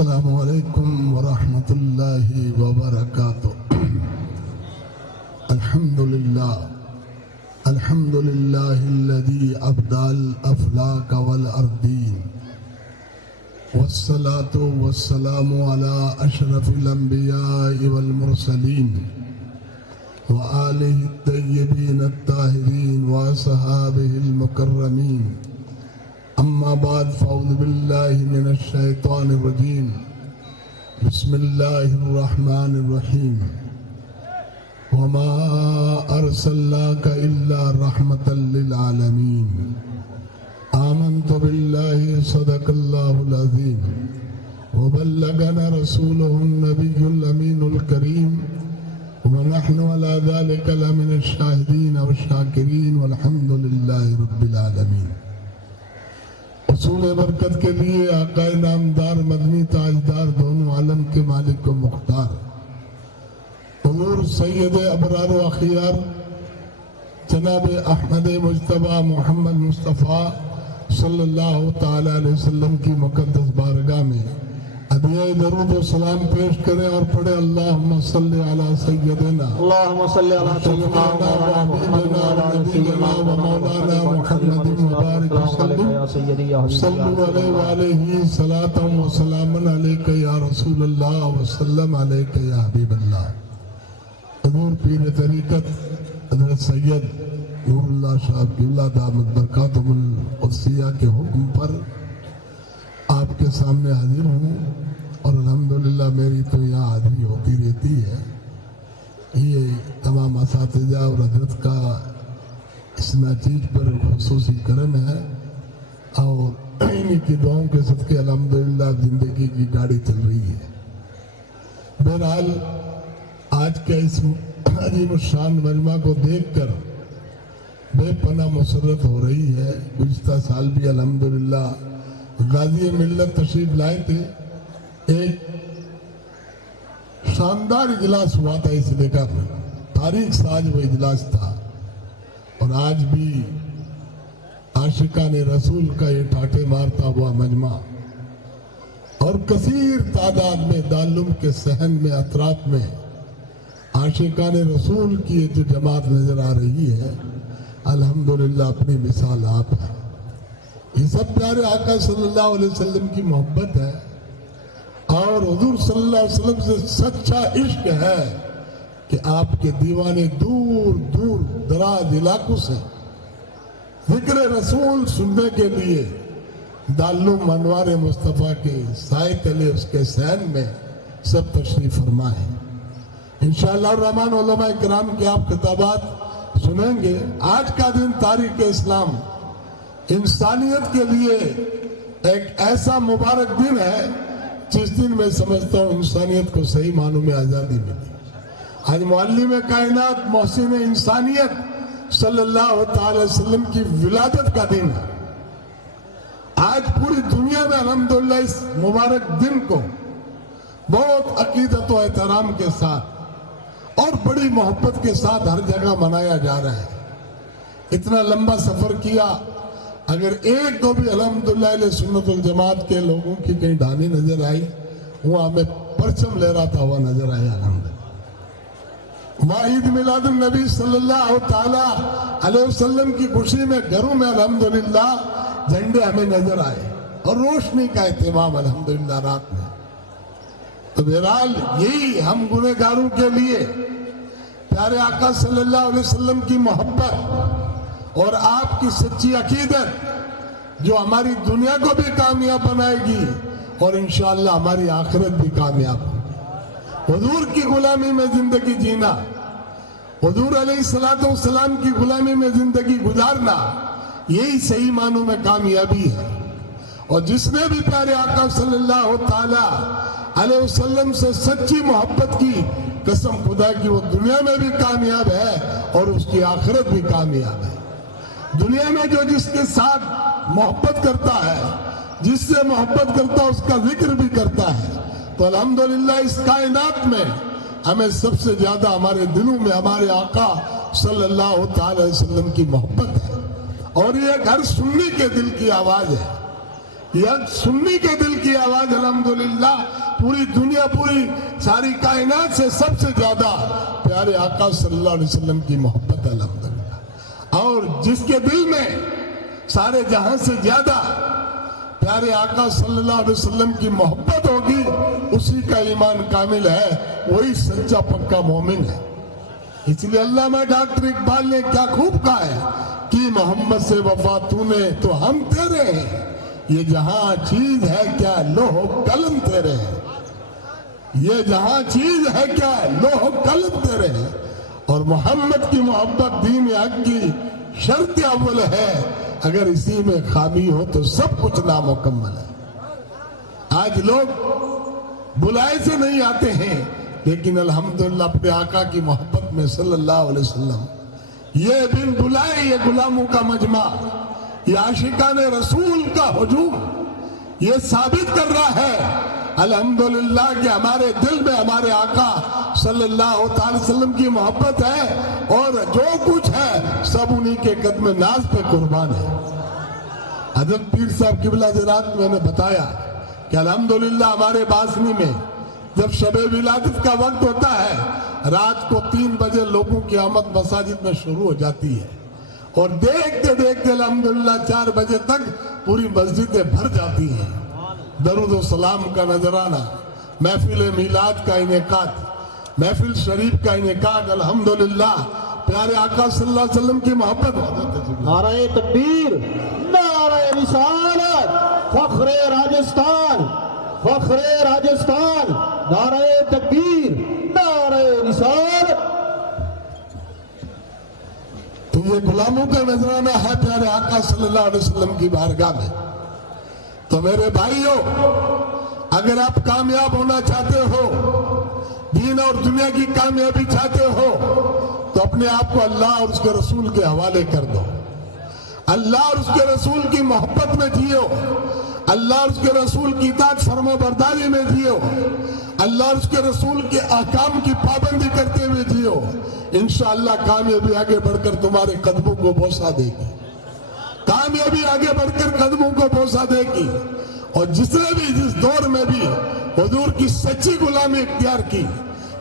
السلام علیکم ورحمۃ اللہ وبرکاتہ۔ الحمد للہ الذی ابدع الافلاک والارضین والصلاة والسلام علی اشرف الانبیاء والمرسلین وآلہ الطیبین الطاہرین واصحابہ المکرمین، اما بعد فاعوذ باللہ من الشیطان الرجیم، بسم اللہ الرحمن الرحیم، وما ارسلناک الا رحمتا للعالمین، آمنت باللہ صدق اللہ العظیم، وبلغنا رسولہ النبی الامین الکریم، ونحن على ذلك لمن الشاہدین والشاکرین والحمد للہ رب العالمین۔ حصول برکت کے لیے آقا نامدار مدنی تاجدار دونوں عالم کے مالک و مختار حضور سید ابرار و اخیار جناب احمد مجتبی محمد مصطفیٰ صلی اللہ تعالی علیہ وسلم کی مقدس بارگاہ میں ہدیہ درود و سلام پیش کریں اور پڑھیں اللہم صلی علی سیدنا اللہم صلی علی سیدنا و مولانا محمد مبارک وسلم صلو علیہ وآلہ صلاة و سلام علیک یا رسول اللہ وسلم علیک یا حبیب اللہ۔ حضور پیر طریقت حضرت سید نور اللہ شاہ قبلہ دامت برکاتہ القدسیہ کے حکم پر آپ کے سامنے حاضر ہوں، اور الحمدللہ میری تو یہاں حاضری ہوتی رہتی ہے۔ یہ تمام اساتذہ اور حضرت کا اس ناچیز پر خصوصی کرم ہے، اور انہی کی دعاؤں کے صدقے الحمدللہ زندگی کی گاڑی چل رہی ہے۔ بہرحال آج کا اس عظیم الشان مجمع کو دیکھ کر بے پناہ مسرت ہو رہی ہے۔ گزشتہ سال بھی الحمدللہ غازی ملت تشریف لائے تھے، ایک شاندار اجلاس ہوا تھا اس جگہ میں، تاریخ ساز وہ اجلاس تھا، اور آج بھی عاشقان رسول کا یہ ٹھاٹھے مارتا ہوا مجمع اور کثیر تعداد میں دارالعلوم کے صحن میں اطراف میں عاشقان رسول کی جو جماعت نظر آ رہی ہے، الحمدللہ اپنی مثال آپ ہے۔ یہ سب پیارے آقا صلی اللہ علیہ وسلم کی محبت ہے، اور حضور صلی اللہ علیہ وسلم سے سچا عشق ہے کہ آپ کے دیوانے دور دور دراز علاقوں سے ذکر رسول سننے کے لیے دارالعلوم انوار مصطفیٰ کے سائے تلے اس کے صحن میں سب تشریف فرما ہے۔ انشاءاللہ الرحمن علماء کرام کی آپ خطابات سنیں گے۔ آج کا دن تاریخ اسلام انسانیت کے لیے ایک ایسا مبارک دن ہے جس دن میں سمجھتا ہوں انسانیت کو صحیح معنوں میں آزادی ملی۔ آج معلم کائنات محسن انسانیت صلی اللہ تعالی وسلم کی ولادت کا دن ہے۔ آج پوری دنیا میں الحمدللہ اس مبارک دن کو بہت عقیدت و احترام کے ساتھ اور بڑی محبت کے ساتھ ہر جگہ منایا جا رہا ہے۔ اتنا لمبا سفر کیا، اگر ایک دو بھی الحمدللہ علیہ سنت الجماعت کے لوگوں کی کہیں ڈھانی نظر آئی، وہ ہمیں پرچم لے رہا تھا، وہ نظر آیا الحمدللہ۔ عید میلاد النبی صلی اللہ تعالی علیہ وسلم کی خوشی میں گھروں میں الحمدللہ جھنڈے ہمیں نظر آئے، اور روشنی کا اہتمام الحمدللہ رات میں۔ تو بہرحال یہی ہم گنہگاروں کے لیے پیارے آقا صلی اللہ علیہ وسلم کی محبت اور آپ کی سچی عقیدت جو ہماری دنیا کو بھی کامیاب بنائے گی اور انشاءاللہ ہماری آخرت بھی کامیاب ہوگی۔ حضور کی غلامی میں زندگی جینا، حضور علیہ السلام کی غلامی میں زندگی گزارنا، یہی صحیح معنوں میں کامیابی ہے۔ اور جس نے بھی پیارے آقا صلی اللہ تعالی علیہ وسلم سے سچی محبت کی، قسم خدا کی وہ دنیا میں بھی کامیاب ہے اور اس کی آخرت بھی کامیاب ہے۔ دنیا میں جو جس کے ساتھ محبت کرتا ہے، جس سے محبت کرتا ہے، اس کا ذکر بھی کرتا ہے، تو الحمدللہ اس کائنات میں ہمیں سب سے زیادہ ہمارے دلوں میں ہمارے آقا صلی اللہ تعالی علیہ وسلم کی محبت ہے، اور یہ ہر سنی کے دل کی آواز ہے۔ यह सुन्नी के दिल की आवाज अल्हम्दुलिल्लाह पूरी दुनिया, पूरी सारी कायनात से सबसे ज्यादा प्यारे आका सल्लल्लाहु अलैहि वसल्लम की मोहब्बत है अल्हम्दुलिल्लाह। और जिसके दिल में सारे जहां से ज्यादा प्यारे आका सल्लल्लाहु अलैहि वसल्लम की मोहब्बत होगी, उसी का ईमान कामिल है, वही सच्चा पक्का मोमिन है। इसलिए अल्लामा डॉक्टर इकबाल ने क्या खूब कहा है कि मोहम्मद से वफा तूने तो हम तेरे हैं, ये जहां चीज है क्या लोह कलम तेरे हैं, ये जहां चीज है क्या लोह कलम तेरे हैं। और मोहम्मद की मोहब्बत दीन हक की शर्त अव्वल है, अगर इसी में खामी हो तो सब कुछ नामुकम्मल है। आज लोग बुलाए से नहीं आते हैं, लेकिन अल्हम्दुलिल्लाह अपने आका की मोहब्बत में सल्लल्लाहु अलैहि वसल्लम, ये बिन बुलाए ये गुलामों का मजमा, ये आशिकाने रसूल का हुजूम, ये साबित कर रहा है अल्हम्दुलिल्लाह कि हमारे दिल में हमारे आका सल्लल्लाहु अलैहि वसल्लम की मोहब्बत है, और जो कुछ है सब उन्हीं के कदम नाज पे कुर्बान है। हजरत पीर साहब किबला ज़रात मैंने बताया कि अल्हम्दुलिल्लाह हमारे बासनी में जब शबे विलादत का वक्त होता है, रात को 3 बजे लोगों की आमद मसाजिद में शुरू हो जाती है, और देखते देखते अल्हम्दुलिल्लाह 4 बजे तक पूरी मस्जिदें भर जाती हैं। दरूद व सलाम का नजराना, महफिल मीलाद का इनेकाद, महफिल शरीफ का इनेकाद, अल्हम्दुलिल्लाह प्यारे आका सल्लल्लाहु अलैहि वसल्लम की मोहब्बत। नारे तकबीर, नारे रिसालत, फख्रे राजस्थान, फख्रे राजस्थान, नारे तकबीर, नारे रिसालत। तो ये गुलामों का नजराना है प्यारे आका सल्लल्लाहु अलैहि वसल्लम की बारगाह में। तो मेरे भाइयों, अगर आप कामयाब होना चाहते हो, दीन और दुनिया की कामयाबी चाहते हो, तो अपने आप को अल्लाह और उसके रसूल के हवाले कर दो। अल्लाह और उसके रसूल की मोहब्बत में जियो, अल्लाह और उसके रसूल की इताअत फरमा बरदारी में जियो, अल्लाह और उसके रसूल के अहकाम की पाबंदी करते हुए जियो। इंशाअल्लाह कामयाबी आगे बढ़कर तुम्हारे कदमों को बोसा देगी, कामयाबी आगे बढ़कर कदमों को बोसा देगी। और जिसने भी जिस दौर में भी हुजूर की सच्ची गुलामी इख्तियार की,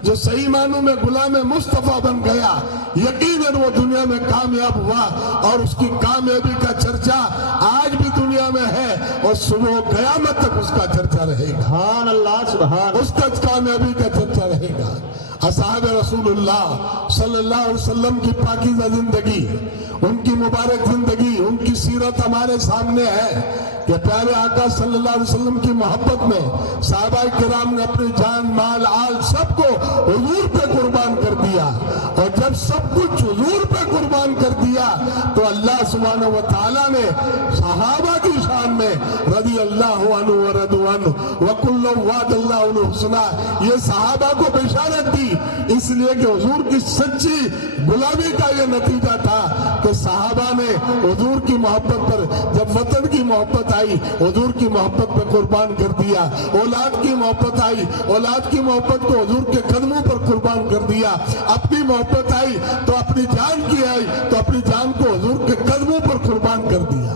जो सही मानों में गुलाम मुस्तफा बन गया, यकीनन वो दुनिया में कामयाब हुआ, और उसकी कामयाबी का चर्चा आज भी दुनिया में है, और सुबह कयामत तक उसका चर्चा रहेगा। सुभान अल्लाह, सुभान, उसका कामयाबी का चर्चा रहेगा। असहाब रसूलुल्लाह सल्लल्लाहु अलैहि वसल्लम की पाकीज़ा जिंदगी, उनकी मुबारक जिंदगी, उनकी सीरत हमारे सामने है कि प्यारे आका सल्लल्लाहु अलैहि वसल्लम की मोहब्बत में सहाबाए किराम ने अपनी जान, माल, आल सबको हुजूर पे कुर्बान कर दिया। और जब सब कुछ हुजूर पे कुर्बान कर दिया, तो अल्लाह सुब्हानहू व तआला ने सहाबा की शान में रज़ी अल्लाहु अन्हु व रदू अन्हु व कुल्लु वअदल्लाहु लहुल हुस्ना, ये सहाबा को बिशारत दी, इसलिए कि हुजूर की सच्ची गुलामी का ये नतीजा था कि सहाबा ने हुजूर की मोहब्बत पर, जब वतन की मोहब्बत आई, हुजूर की मोहब्बत पर कुर्बान कर दिया। औलाद की मोहब्बत आई, औलाद की मोहब्बत को हुजूर के कदमों पर कुर्बान कर दिया। अपनी मोहब्बत आई तो अपनी जान की आई, तो अपनी जान को हुजूर के कदमों पर कुर्बान कर दिया।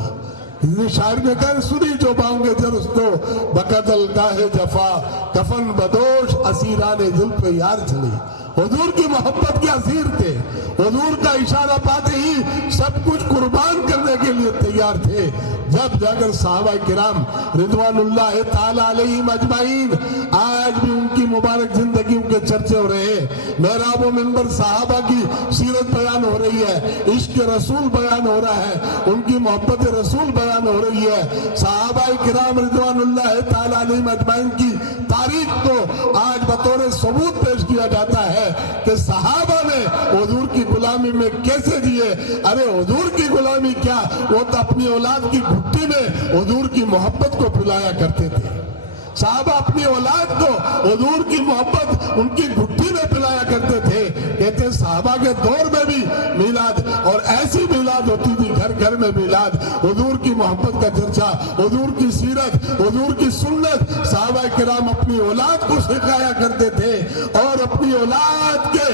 इसलिए शायर ने कहा, सुनी जो बांगे जरस्तो बकदल गाहे जफा, कफन बदोश असीराने जुल्फ यार चले। हुजूर की मोहब्बत के असीर थे, हुजूर का इशारा पाते ही सब कुछ कुर्बान करने के लिए तैयार थे। जब जाकर सहाबाए किराम रिज़वानुल्लाह ताला अलैहिम अजमाइन, आज भी उनकी मुबारक जिंदगी के चर्चे हो रहे हैं। मेहराब व मिंबर सहाबा की सीरत बयान हो रही है, इश्क रसूल बयान हो रहा है, उनकी मोहब्बत रसूल बयान हो रही है। सहाबाए किराम रिज़वानुल्लाह ताला अलैहिम अजमाइन की तारीख को आज बतौर सबूत पेश किया जाता है कि सहाबा ने हुजूर की गुलामी में कैसे जिए। अरे हुजूर की गुलामी क्या, वो तो अपनी औलाद की घुट्टी में हुजूर की मोहब्बत को पिलाया करते थे। साहबा अपनी औलाद को हुजूर की मोहब्बत उनकी घुट्टी में पिलाया करते थे। कहते साहबा के दौर में भी मिलाद, और ऐसी मिलाद होती थी, घर घर में मिलाद, हुजूर की मोहब्बत का चर्चा, हुजूर की सीरत, हुजूर की सुन्नत साहबा किराम अपनी औलाद को सिखाया करते थे, और अपनी औलाद के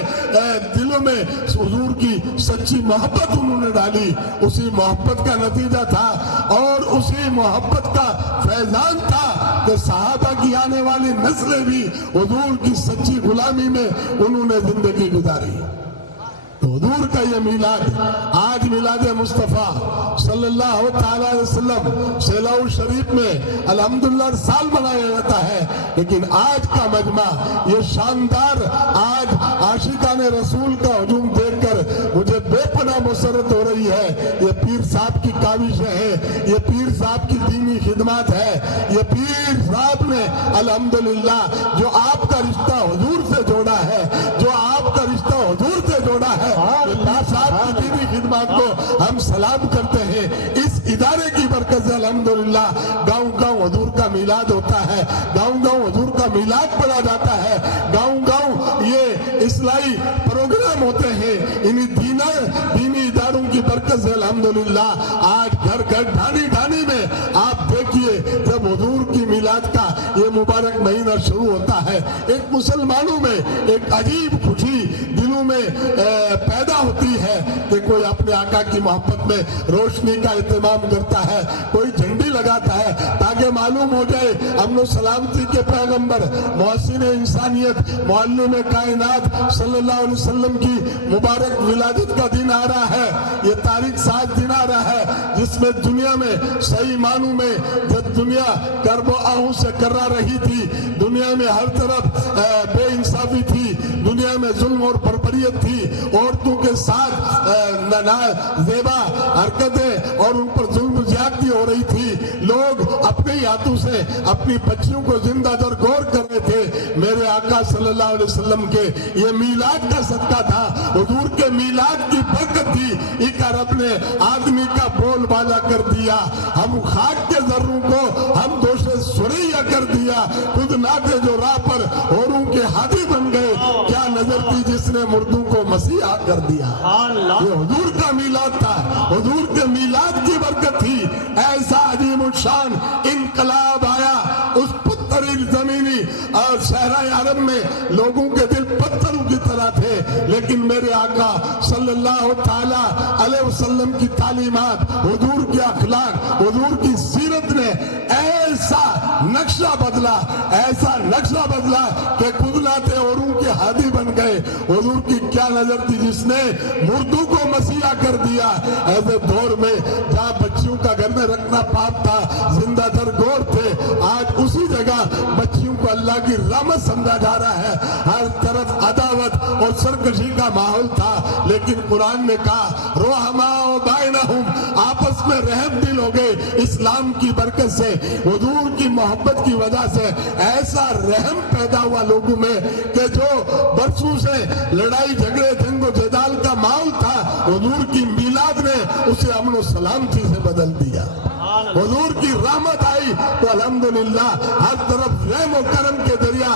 दिलों में हुजूर की सच्ची मोहब्बत उन्होंने डाली। उसी मोहब्बत का नतीजा था اور اسی محبت کا فیضان تھا کہ صحابہ کی آنے والی نسلیں بھی حضور کی سچی غلامی میں انہوں نے زندگی گزاری. تو حضور کا یہ میلاد، آج میلاد مصطفیٰ صلی اللہ تعالی علیہ وسلم سیلہ شریف میں الحمدللہ ہر سال منایا جاتا ہے، لیکن آج کا مجمع یہ شاندار، آج عاشقان رسول کا ہجوم دیکھ کر مجھے بے پناہ مسرت ہو رہی ہے. یہ پیر صاحب کی کاوشیں ہیں، یہ پیر صاحب کی دینی خدمات ہے، یہ پیر صاحب نے الحمدللہ جو آپ کا رشتہ حضور سے جوڑا ہے، جو آپ کا رشتہ حضور سے جوڑا ہے، پیر صاحب کی دینی خدمات کو ہم سلام کرتے ہیں. اس ادارے کی برکت سے الحمدللہ گاؤں گاؤں حضور کا میلاد ہوتا ہے، گاؤں گاؤں حضور کا میلاد پڑھا جاتا ہے، گاؤں گاؤں یہ اصلاحی پروگرام ہوتے ہیں. انہی دینی اداروں کی برکت سے الحمدللہ آج گھر گھر ڈھانی ڈھانی میں آپ دیکھیے جب حضور کی میلاد کا یہ مبارک مہینہ شروع ہوتا ہے، ایک مسلمانوں میں ایک عجیب خوشی دلوں میں پیدا ہوتی ہے کہ کوئی اپنے آقا کی محبت میں روشنی کا اہتمام کرتا ہے، کوئی جھنڈی لگاتا ہے تاکہ معلوم ہو جائے امن و سلامتی کے پیغمبر محسن انسانیت معلم کائنات صلی اللہ علیہ وسلم کی مبارک ولادت کا دن آ رہا ہے. یہ تاریخ ساز دن آ رہا ہے جس میں دنیا میں صحیح معنوں میں جب دنیا کرب و آہوں سے کرا رہی تھی، دنیا میں ہر طرف بے انصافی تھی، دنیا میں ظلم اور بربریت تھی، عورتوں کے ساتھ زیبا حرکتیں اور ان پر ظلم زیادتی ہو رہی تھی، لوگ اپنے ہاتھوں سے اپنی بچیوں کو زندہ درگور کر رہے تھے. میرے آقا صلی اللہ علیہ وسلم کے یہ میلاد کا صدقہ تھا، حضور کے میلاد کی برکت تھی. ایک رب نے آدمی کا بول بالا کر دیا، ہم خاک کے ذروں کو ہم دوش سریا کر دیا، خود ناٹے جو راہ پر اوروں کے ہادی بن گئے. کیا نظر تھی جس نے مردوں کو مسیحا کر دیا. یہ حضور کا میلاد تھا، حضور کے میلاد کی برکت تھی. ایسا عظیم الشان انقلاب آیا اس پتھری زمینی اور صحرائے عرب میں، لوگوں کے دل پتھروں کی طرح تھے، لیکن میرے آقا صلی اللہ تعالی علیہ وسلم کی تعلیمات، حضور کے اخلاق، حضور کی سیرت نے ایسا نقشہ بدلا، ایسا نقشہ بدلا کہ خدلاتے اوروں کے ہادی بن گئے. حضور کی کیا نظر تھی جس نے مردوں کو مسیحا کر دیا. ایسے دور میں جہاں بچیوں کا گھر میں رکھنا پاپ تھا، زندہ درگور تھے، آج اسی جگہ بچیوں کو اللہ کی رحمت سمجھا جا رہا ہے. ہر طرف عداوت اور سرکشی کا ماحول تھا، لیکن قرآن نے کہا رحماء بینہم، آپس میں رحم دل ہو گئے. اسلام کی برکت سے، حضور کی محبت کی وجہ سے ایسا رحم پیدا ہوا لوگوں میں کہ جو برسوں سے لڑائی جھگڑے جنگ و جدال کا ماحول تھا، حضور کی میلاد نے اسے امن و سلامتی سے بدل دیا. حضور کی رحمت آئی تو الحمدللہ ہر طرف رحم و کرم کے دریا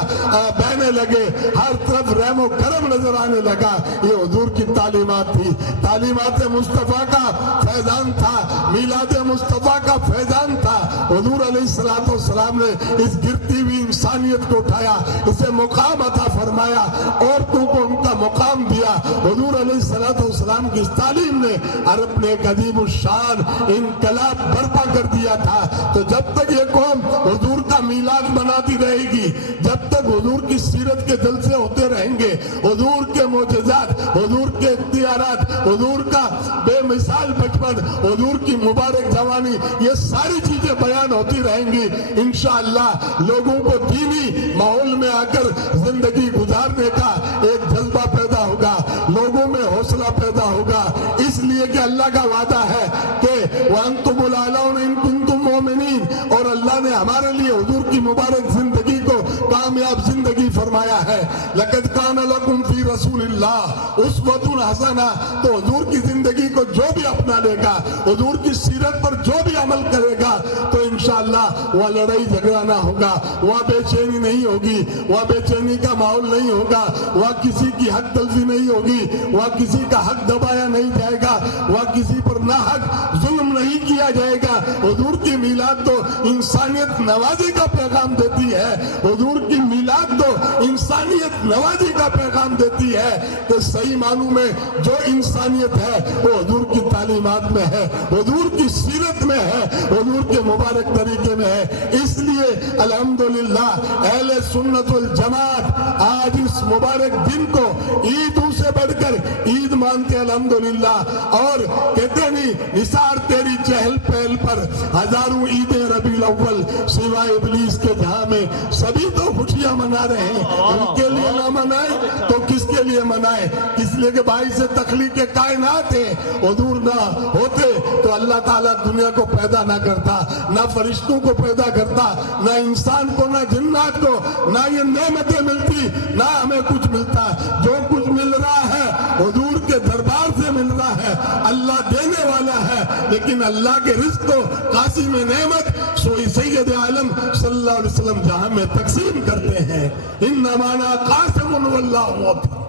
بہنے لگے، ہر طرف رحم و کرم نظر آنے لگا. یہ حضور کی تعلیمات تھی، تعلیمات مصطفیٰ کا فیضان تھا، میلاد مصطفیٰ کا فیضان تھا. حضور علیہ السلام نے اس گرتی ہوئی انسانیت کو اٹھایا، اسے مقام عطا فرمایا، عورتوں کو ان کا مقام دیا. حضور علیہ السلام کی اس تعلیم نے عرب نے ایک عظیم الشان انقلاب برپا کر دیا تھا. تو جب تک یہ قوم حضور کا میلاد مناتی رہے گی، جب تک حضور کی سیرت کے جلسے ہوتے رہیں گے، حضور کے معجزات، حضور کے اختیارات، حضور کا بے مثال بچپن، حضور کی مبارک جوانی، یہ ساری چیزیں بیان ہوتی رہیں گی، انشاءاللہ لوگوں کو دینی ماحول میں آ کر زندگی گزارنے کا ایک جذبہ پیدا ہوگا، لوگوں میں حوصلہ پیدا ہوگا. اس لیے کہ اللہ کا وعدہ ہے کہ وَأَنْتُمُ الْأَعْلَوْنَ إِن كُنتُم مُؤْمِنِينَ، اور اللہ نے ہمارے لیے حضور کی مبارک زندگی کو کامیاب زندگی فرمایا ہے. لَقَدْ كَانَ لَكُمْ فِي رَسُولِ اللَّهِ أُسْوَةٌ حَسَنَةٌ. تو حضور کی زندگی کو جو بھی اپنا لے گا، حضور کی سیرت پر جو بھی عمل کرے گا، تو انشاءاللہ وہاں لڑائی جھگڑا نہ ہوگا، وہاں بے چینی نہیں ہوگی، وہاں بے چینی کا ماحول نہیں ہوگا، وہاں کسی کی حق تلفی نہیں ہوگی، وہاں کسی کا حق دبایا نہیں جائے گا، وہاں کسی پر ناحق ظلم نہیں नहीं किया जाएगा। हुजूर की मिलाद तो इंसानियत नवाजी का पैगाम देती है। हुजूर की मिलाद तो इंसानियत नवाजी का पैगाम देती है कि सही मानू में जो इंसानियत है वो हुजूर की तालीमात में है, हुजूर की सीरत में है, हुजूर के मुबारक तरीके में है। इसलिए अल्हम्दुलिल्लाह अहले सुन्नत वल जमात आज इस मुबारक दिन को ईदों से बढ़कर ईद मानते अल्हम्दुलिल्लाह। और कहते नहीं निसार तेरी चहल पहल पर हजारों ईदें रबीउल अव्वल सिवाय इब्लीस के, जहां में सभी तो खुशियां मना रहे हैं, उनके लिए ना मनाए तो किसके लिए मनाए? इसलिए कि भाई से तखलीक के कायनात है, हुजूर ना होते तो अल्लाह ताला दुनिया को पैदा ना करता, ना फरिश्तों को पैदा करता, ना इंसान को, ना जिन्नात को, ना ये नेमतें मिलती, ना हमें कुछ मिलता। जो कुछ मिल रहा है हुजूर के दरबार से मिल रहा है, अल्लाह देने वाला है। लेकिन अल्लाह के रिज़्क़ को कासिम नेमत सोई सैयद आलम सल्लल्लाहु अलैहि वसल्लम जहां में तकसीम करते हैं। इन्नमा कासिमुन वल्लाहु मुअति।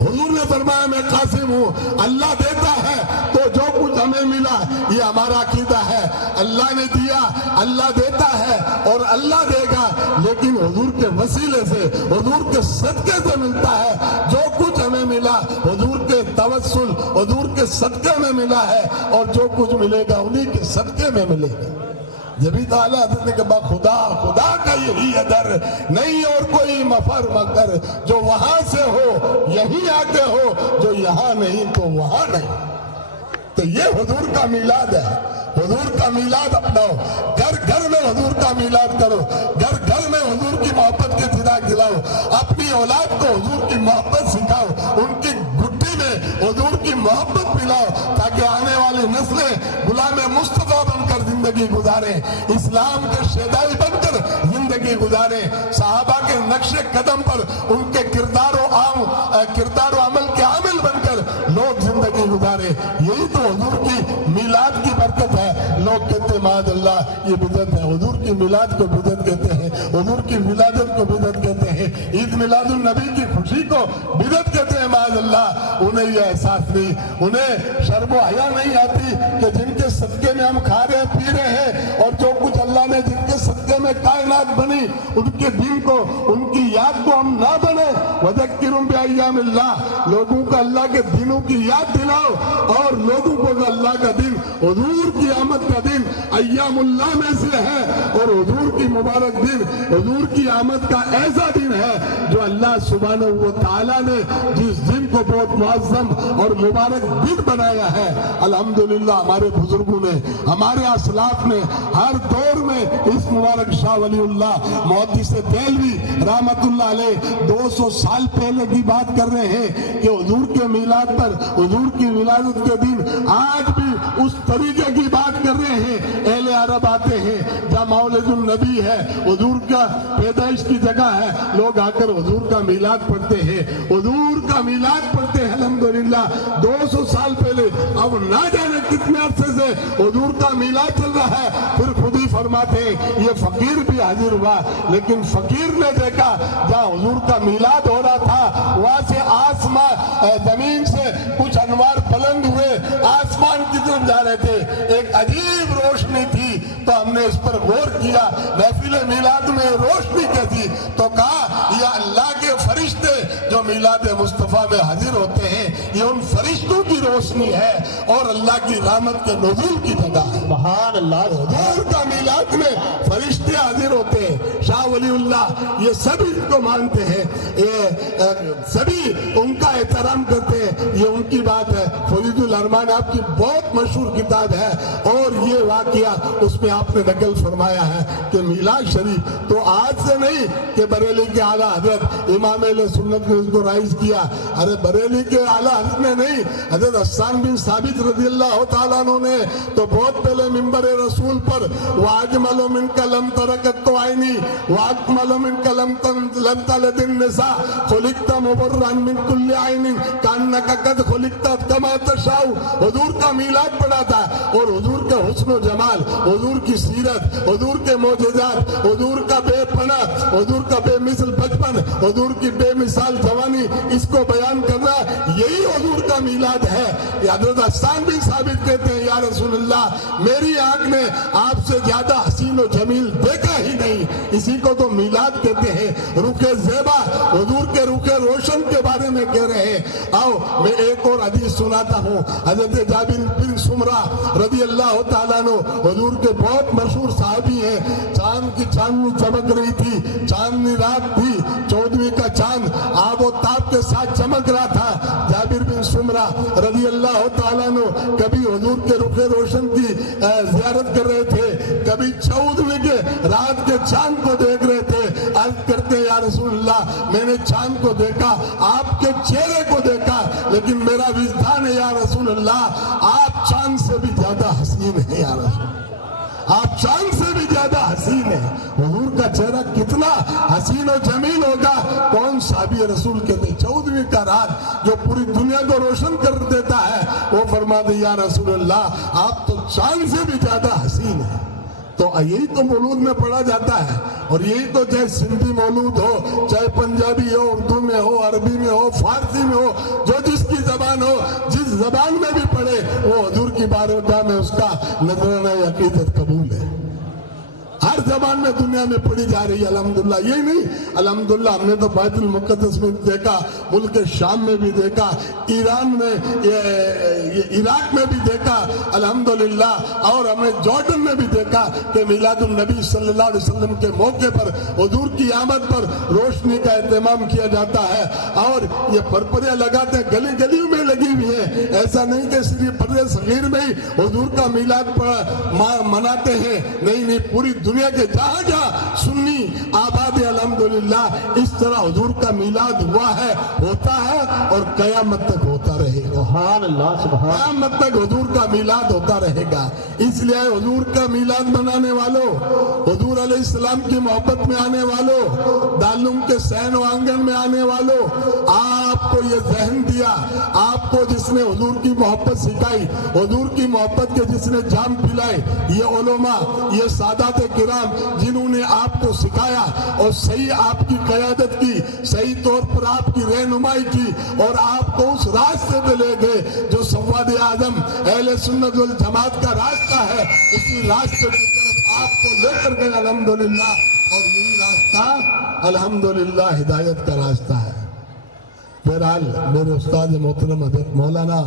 हुजूर ने फरमाया मैं कासिम हूँ, अल्लाह देता है तो जो कुछ हमें मिला ये हमारा अकीदा है। अल्लाह ने दिया, अल्लाह देता है और अल्लाह देगा, लेकिन हुजूर के वसीले से, हुजूर के सदके से मिलता है। जो कुछ हमें मिला हुजूर के तवस्सुल, हुजूर के सदके में मिला है, और जो कुछ मिलेगा उन्हीं के सदके में मिलेगा। जबी तो आला हज़रत ने कहा खुदा खुदा का यही है दर, नहीं और कोई मफर मगर, जो वहां से हो यही आके हो, जो यहाँ नहीं तो वहां नहीं। तो ये हुजूर का मिलाद है। हुजूर का मिलाद अपनाओ, घर घर में हुजूर का मिलाद करो, घर घर में हुजूर की मोहब्बत के चिराग जलाओ, अपनी औलाद को हुजूर की मोहब्बत सिखाओ, उनकी गुड्डी में हुजूर की मोहब्बत पिलाओ, ताकि आने वाली नस्लें गुलाम मुस्तफा बनकर जिंदगी गुजारे, इस्लाम के शेदाई बनकर जिंदगी गुजारे, सहाबा के नक्शे कदम पर उनके किरदार व अमल के आमिल बनकर लोग जिंदगी गुजारे। यही तो हुजूर की मिलाद की बरकत है। लोग कहते हैं माअल्लाह ये बिदअत है, हुजूर की मिलाद को बिदअत कहते हैं, हुजूर की विलादत को बिदअत कहते हैं, ईद मिलादुन नबी की खुशी को बिदअत कहते हैं माअल्लाह। उन्हें ये एहसास नहीं, उन्हें शर्म व हया नहीं आती कि जिनके सदके में हम खा रहे पी रहे हैं, और जो कुछ अल्लाह ने जिनके सदके में कायनात बनी उनके दिन को, उनकी याद को हम ना बने। वज़क्किरुम बिअय्यामिल्लाह, लोगों को अल्लाह के दिनों की याद दिलाओ, और लोगों को अल्लाह का दिन, हुजूर की आमद का दिन अय्यामुल्लाह में से है, और हुजूर की मुबारक दिन, हुजूर की आमद का ऐसा दिन है जो अल्लाह सुब्हानहू व तआला ने जिस दिन को बहुत मुअज़्ज़म और मुबारक दिन बनाया है। अल्हम्दुलिल्लाह हमारे बुजुर्गों ने, हमारे असलाफ ने हर दौर में इस मुबारक शाह वलीउल्लाह मुहद्दिस देलवी रहमतुल्लाह अलैह 200 साल पहले की बात कर रहे हैं कि हुजूर के मिलाद पर, हुजूर की विलादत के दिन आज भी उस तरीके की बात कर रहे हैं। अहले अरब आते हैं जहाँ मौलिदुन नबी है, हुजूर का पैदाइश की जगह है, लोग आकर हुजूर का मिलाद पढ़ते हैं, हुजूर का मिलाद पढ़ते हैं। अल्हम्दुलिल्लाह 200 साल पहले, अब ना जाने कितने अरसे से हुजूर का मिलाद चल रहा है। फिर खुद ही फरमाते हैं ये फकीर भी हाजिर हुआ, लेकिन फकीर ने देखा जहाँ हुजूर का मिलाद हो रहा था वहां से आसमान जमीन से कुछ अनवार बुलंद हुए, आसमान की तरफ जा रहे थे, एक अजीब रोशनी थी। तो हमने इस पर गौर किया, महफिल मिलाद में रोशनी कैसी? तो कहा यह अल्लाह के फरिश्ते जो मिलाद मुस्तफा में हाजिर होते हैं, ये उन फरिश्तों की रोशनी है और अल्लाह की रहमत के नुज़ूल की जगह है। सुभान अल्लाह। हुजूर का मिलाद में फरिश्ते हाजिर होते हैं। शाह वलीउल्लाह ये सभी इनको मानते हैं, ये सभी उनका एहतराम करते हैं, ये उनकी बात है। फरीदुल अरमान आपकी बहुत मशहूर किताब है, और ये वाकया उसमें आपने नकल फरमाया है कि मिलाद शरीफ तो आज से नहीं कि बरेली के आला हजरत इमाम अहले सुन्नत ने इसको राइज किया। अरे बरेली के आला हजरत ने नहीं, हजरत हसन बिन साबित रज़ियल्लाहु ताला अन्हु ने तो बहुत पहले मिंबर रसूल पर वाजमलो मिन कलम तरकत तो आईनी वाजमलो मिन कलम तलदिन निसा खुलिकता मुबर्रन मिन कुल्ली आईनिन कान्नका कद खुलिकता कमा तशाउ, हुजूर का मिलाद पढ़ा था और हुजूर के हुस्न जमाल, हुजूर की सीरत, हुजूर के मोजज़ात, हुजूर का बेपना, हुजूर का बेमिसल बचपन, हुजूर की बेमिसाल जवानी, इसको बयान करना, यही हुजूर का मीलाद है। हज़रत हसन भी साबित कहते हैं, या रसूलल्लाह, मेरी आंख ने आपसे ज्यादा हसीन और जमील देखा ही नहीं। इसी को तो मीलाद कहते हैं। रुखे ज़ेबा, हुजूर के रुखे रोशन के बारे में कह रहे हैं। आओ मैं एक और हदीस सुनाता हूँ। हजरत जाबिर बिन सुमरा रज़ी अल्लाह तआला अन्हु, हुजूर के बहुत मशहूर सहाबी हैं। चांद की चांदनी चमक रही थी, चांदनी रात थी, 14वीं का चांद आब व ताब के साथ चमक रहा था। जाबिर बिन सुमरा रज़ी अल्लाह तआला अन्हु कभी हुजूर के रुखे रोशन की ज़ियारत कर रहे थे, कभी 14वीं के रात के चांद को देख रहे थे। अर्ज करते या रसूलल्लाह, मैंने चांद को देखा, आपके चेहरे को देखा, लेकिन मेरा विजदान है या रसूलल्लाह, आप चांद से भी ज्यादा हसीन है या रसूल, आप चांद से भी ज्यादा हसीन है। हुजूर का चेहरा कितना हसीन और जमील होगा। कौन साहबी रसूल कहते 14वीं का रात जो पूरी दुनिया को रोशन कर देता है, वो फरमाते या रसूलल्लाह, आप तो चांद से भी ज्यादा हसीन है। तो यही तो मौलूद में पढ़ा जाता है। और यही तो चाहे सिंधी मौलूद हो, चाहे पंजाबी हो, उर्दू में हो, अरबी में हो, फारसी में हो, जो जिसकी जबान हो, जिस जबान में भी पढ़े, वो हुजूर की बारगाह में उसका नजराना अकीदत कबूल है। हर जबान में दुनिया में पढ़ी जा रही है अल्हम्दुलिल्लाह। यही नहीं, अल्हम्दुलिल्लाह हमने तो बैतुल मुक़द्दस में देखा, मुल्क शाम में भी देखा, ईरान में, इराक में भी देखा अल्हम्दुलिल्लाह, और हमने जॉर्डन में भी देखा कि मिलादुन नबी सल्लल्लाहु अलैहि वसल्लम के मौके पर हुजूर की आमद पर रोशनी का एहतमाम किया जाता है। और ये परपरियां लगाते हैं, गली गलियों में लगी हुई है। ऐसा नहीं कि सिर्फ पर्दे सगीर में ही हुजूर का मिलाद मनाते हैं, नहीं, पूरी दुनिया के जहां जहां सुन्नी आबाद है अल्हम्दुलिल्लाह, इस तरह हुजूर का मिलाद हुआ है, होता है और कयामत तक होता रहेगा। सुभान अल्लाह, सुभान कयामत तक हुजूर का मिलाद होता रहेगा। इसलिए हुजूर का मिलाद मनाने वालों, हुजूर अलैहिस्सलाम की मोहब्बत में आने वालों, दालुम के सैन आंगन में आने वालों, आपको ये जहन दिया, आपको जिसने हुजूर की मोहब्बत सिखाई, हुजूर की मोहब्बत के जिसने जाम पिलाए, ये उलमा, ये सादात किराम, जिन्होंने आपको सिखाया और सही आपकी क़यादत की, सही तौर पर आपकी रहनुमाई की और आपको उस रास्ते पे ले गए जो सव्वाद आजम अहले सुन्नत वल जमात का रास्ता है, उसी रास्ते की तरफ आपको लेकर गए अल्हम्दुलिल्लाह। और यही रास्ता अल्हम्दुलिल्लाह हिदायत का रास्ता है। बहरहाल मेरे उस्ताद मोहतरम हज़रत मौलाना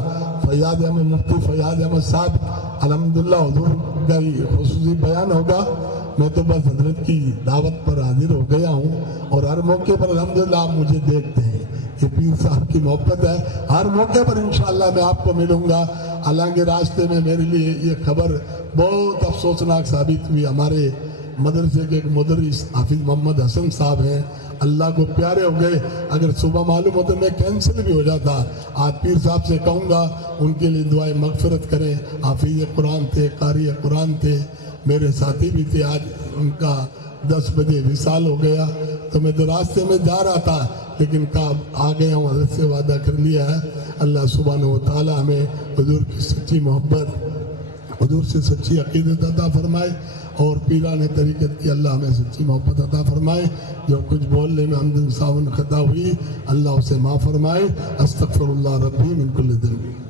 फैयाज अहमद, मुफ्ती फैयाज अहमद साहब, अल्हम्दुलिल्लाह हुजूर का खुसूसी बयान होगा। मैं तो बस हजरत की दावत पर हाजिर हो गया हूँ और हर मौके पर अल्हम्दुलिल्लाह आप मुझे देखते हैं। ये पीर साहब की मोहब्बत है, हर मौके पर इंशाअल्लाह मैं आपको मिलूंगा। हालांकि रास्ते में मेरे लिए ये खबर बहुत अफसोसनाक साबित हुई। हमारे मदरसे के एक मुदर्रिस हाफिज मोहम्मद हसन साहब हैं, अल्लाह को प्यारे हो गए। अगर सुबह मालूम होता मैं कैंसिल भी हो जाता। आज पीर साहब से कहूँगा उनके लिए दुआए मगफिरत करें। हाफिज कुरान थे, कारी कुरान थे, मेरे साथी भी थे। आज उनका 10 बजे विसाल हो गया, तो मैं तो रास्ते में जा रहा था, लेकिन कहा आ गया हूँ, हज़रत से वादा कर लिया है। अल्लाह सुब्हानहू व तआला हमें हुजूर की सच्ची मोहब्बत, हुजूर से सच्ची अकीदत अता फरमाए और पीराने तरीक़त की अल्लाह हमें सच्ची मोहब्बत अता फरमाए। जो कुछ बोलने में हमदन सावन खता हुई, अल्लाह उसे माफ़ फरमाए। अस्तगफिरुल्लाह रब्बी मिन कुल्लि ज़ंब।